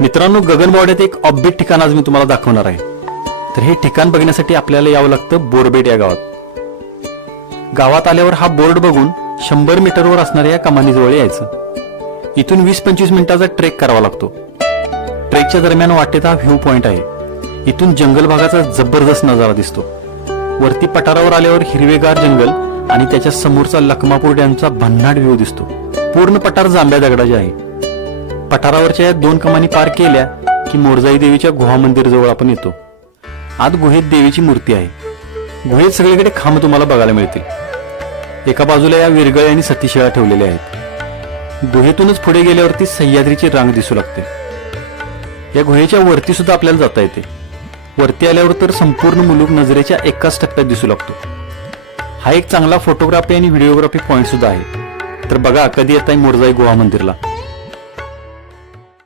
मित्रांनो, गगनबावड्यात एक ऑफबीट ठिकाण आज मी तुम्हाला दाखवणार आहे. तर हे ठिकाण बघण्यासाठी आपल्याला यावं लागतं बोरबेट या गावात. गावात आल्यावर हा बोर्ड बघून 100 मीटरवर असणाऱ्या या कमानीजवळ यायचं. इथून 20-25 मिनिटाचा ट्रेक करावा लागतो. ट्रेकच्या दरम्यान वाटेत हा व्ह्यू पॉइंट आहे. इथून जंगल भागाचा जबरदस्त नजारा दिसतो. वरती पठारावर आल्यावर हिरवेगार जंगल आणि त्याच्या समोरचा लखमापूर डॅमचा भन्नाट व्ह्यू दिसतो. पूर्ण पठार जांभ्या दगडाचे आहे. पठारावरच्या या 2 कमानी पार केल्या की मोरजाई देवीच्या गुहा मंदिर जवळ आपण येतो. आत गुहेत देवीची मूर्ती आहे. गुहेत सगळीकडे खांब तुम्हाला बघायला मिळतील. एका बाजूला या विरगळे आणि सतीशिळा ठेवलेल्या आहेत. गुहेतूनच पुढे गेल्यावरती सह्याद्रीची रांग दिसू लागते. या गुहेच्या वरती सुद्धा आपल्याला जाता येते. वरती आल्यावर तर संपूर्ण मुलूक नजरेच्या एकाच टप्प्यात दिसू लागतो. हा एक चांगला फोटोग्राफी आणि व्हिडिओग्राफी पॉइंट सुद्धा आहे. तर बघा, कधी येताय मोरजाई गुहा मंदिरला.